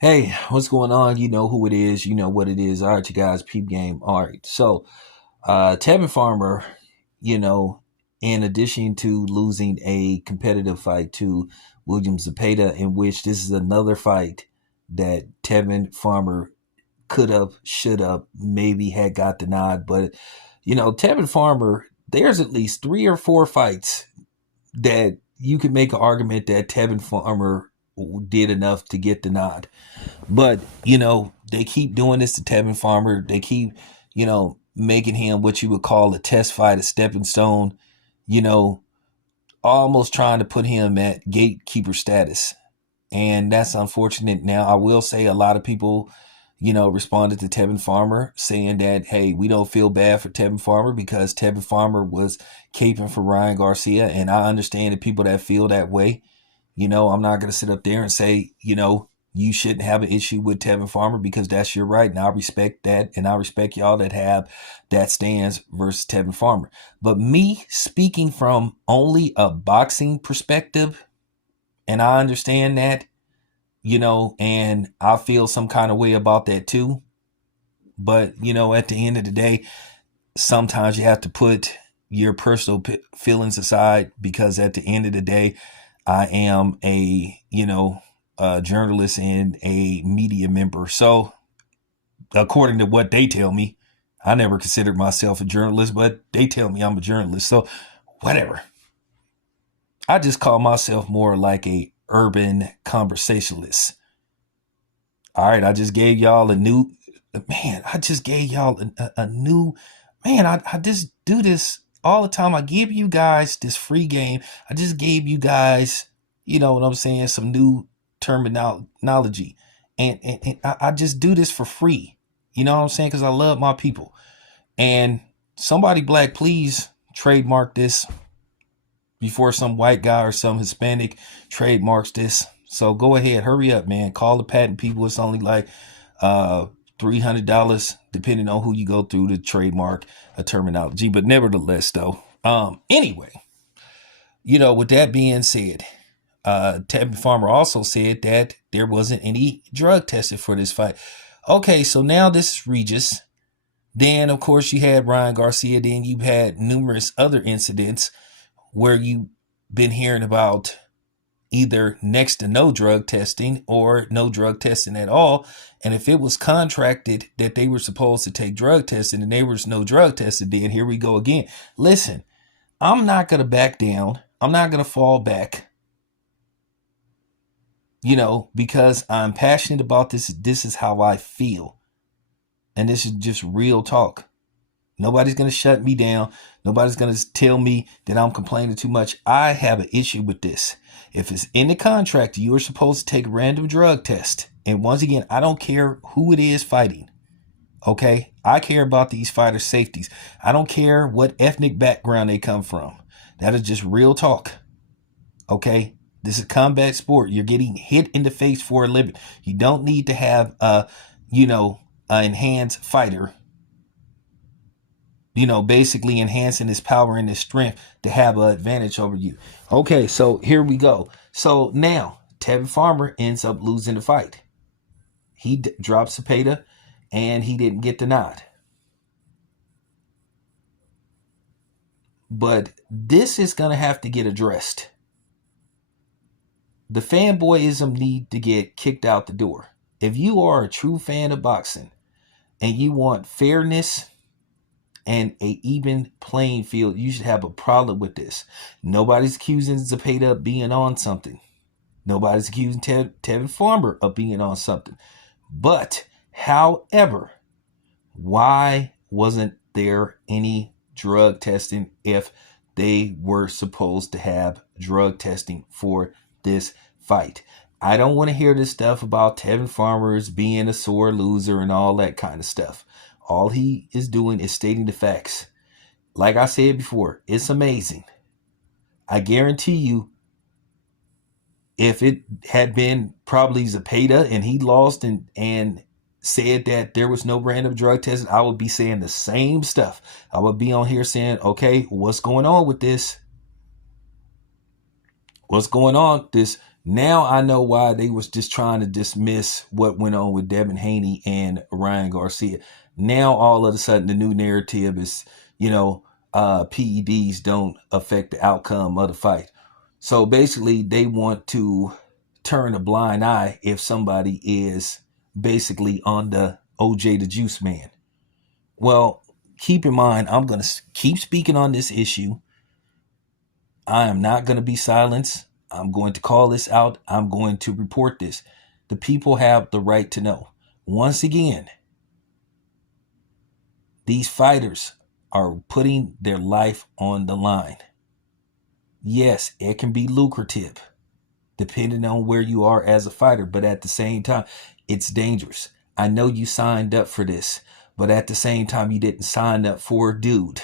Hey, what's going on? You know who it is. You know what it is. All right, you guys, peep game. All right. So, Tevin Farmer, you know, in addition to losing a competitive fight to Williams Zapata, in which this is another fight that Tevin Farmer could have, should have, maybe had got the nod. But, Tevin Farmer, there's at least three or four fights that you could make an argument that Tevin Farmer did enough to get the nod. But, they keep doing this to Tevin Farmer. They keep, making him what you would call a test fight, a stepping stone, you know, almost trying to put him at gatekeeper status. And that's unfortunate. Now, I will say a lot of people, responded to Tevin Farmer saying that, hey, we don't feel bad for Tevin Farmer because Tevin Farmer was caping for Ryan Garcia. And I understand the people that feel that way. I'm not going to sit up there and say, you shouldn't have an issue with Tevin Farmer because that's your right. And I respect that. And I respect y'all that have that stance versus Tevin Farmer. But me speaking from only a boxing perspective, and I understand that, and I feel some kind of way about that too. But, at the end of the day, sometimes you have to put your personal feelings aside because at the end of the day, I am a journalist and a media member. So, according to what they tell me, I never considered myself a journalist, but they tell me I'm a journalist. So, whatever. I just call myself more like a urban conversationalist. All right, I just gave y'all a new man. I just gave y'all a new man. I just do this all the time. I give you guys this free game. I just gave you guys, you know what I'm saying, some new terminology. And I just do this for free. You know what I'm saying? Because I love my people. And somebody black, please trademark this before some white guy or some Hispanic trademarks this. So go ahead, hurry up, man. Call the patent people. It's only like $300, depending on who you go through to trademark a terminology. But nevertheless, though, anyway, with that being said, Tevin Farmer also said that there wasn't any drug tested for this fight. Okay, so now this is Regis. Then, of course, you had Ryan Garcia. Then you had numerous other incidents where you've been hearing about either next to no drug testing or no drug testing at all. And if it was contracted that they were supposed to take drug testing and there was no drug testing, then here we go again. Listen, I'm not going to back down. I'm not going to fall back, because I'm passionate about this. This is how I feel. And this is just real talk. Nobody's going to shut me down. Nobody's going to tell me that I'm complaining too much. I have an issue with this. If it's in the contract, you are supposed to take a random drug test. And once again, I don't care who it is fighting. Okay? I care about these fighters' safeties. I don't care what ethnic background they come from. That is just real talk. Okay? This is combat sport. You're getting hit in the face for a living. You don't need to have an enhanced fighter, basically enhancing his power and his strength to have an advantage over you. Okay, so here we go. So now Tevin Farmer ends up losing the fight. He drops Zapata and he didn't get the nod. But this is going to have to get addressed. The fanboyism need to get kicked out the door. If you are a true fan of boxing and you want fairness and a even playing field, you should have a problem with this. Nobody's accusing Zapata of being on something. Nobody's accusing Tevin Farmer of being on something. But, however, why wasn't there any drug testing if they were supposed to have drug testing for this fight? I don't want to hear this stuff about Tevin Farmer's being a sore loser and all that kind of stuff. All he is doing is stating the facts. Like I said before, it's amazing. I guarantee you, if it had been probably Zapata and he lost and said that there was no random drug testing, I would be saying the same stuff. I would be on here saying, okay, what's going on with this? What's going on? This Now I know why they was just trying to dismiss what went on with Devin Haney and Ryan Garcia. Now all of a sudden the new narrative is, PEDs don't affect the outcome of the fight. So basically they want to turn a blind eye if somebody is basically on the OJ the Juice Man. Well, keep in mind, I'm going to keep speaking on this issue. I am not going to be silenced. I'm going to call this out. I'm going to report this. The people have the right to know. Once again, these fighters are putting their life on the line. Yes, it can be lucrative depending on where you are as a fighter, but at the same time, it's dangerous. I know you signed up for this, but at the same time, you didn't sign up for a dude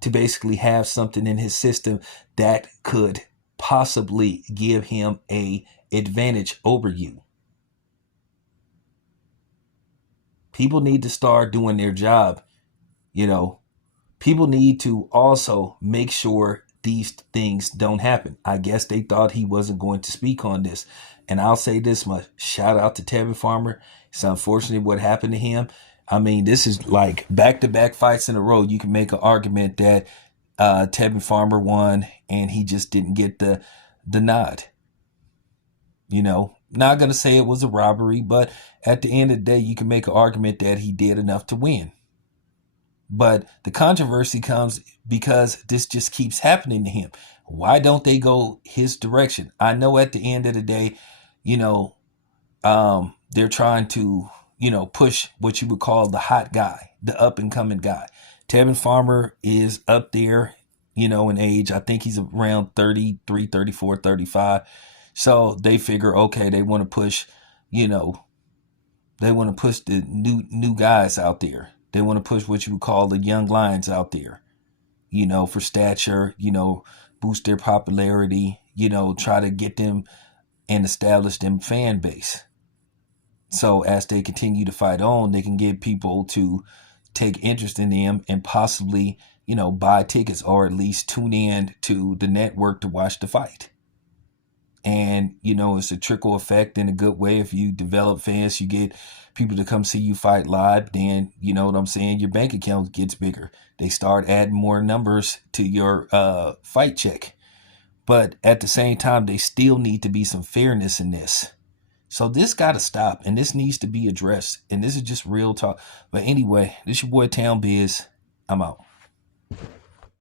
to basically have something in his system that could possibly give him a advantage over you. People need to start doing their job. People need to also make sure these things don't happen. I guess they thought he wasn't going to speak on this. And I'll say this much. Shout out to Tevin Farmer. It's unfortunate what happened to him. I mean, this is like back-to-back fights in a row. You can make an argument that Tevin Farmer won and he just didn't get the nod. Not going to say it was a robbery, but at the end of the day, you can make an argument that he did enough to win. But the controversy comes because this just keeps happening to him. Why don't they go his direction? I know at the end of the day, they're trying to, push what you would call the hot guy, the up and coming guy. Tevin Farmer is up there, in age. I think he's around 33, 34, 35. So they figure, okay, they want to push, they want to push the new guys out there. They want to push what you would call the young lions out there, for stature, boost their popularity, try to get them and establish them fan base. So as they continue to fight on, they can get people to take interest in them and possibly, buy tickets or at least tune in to the network to watch the fight. And, it's a trickle effect in a good way. If you develop fans, you get people to come see you fight live, then, you know what I'm saying, your bank account gets bigger. They start adding more numbers to your fight check. But at the same time, they still need to be some fairness in this. So this got to stop, and this needs to be addressed. And this is just real talk. But anyway, this your boy Town Biz. I'm out.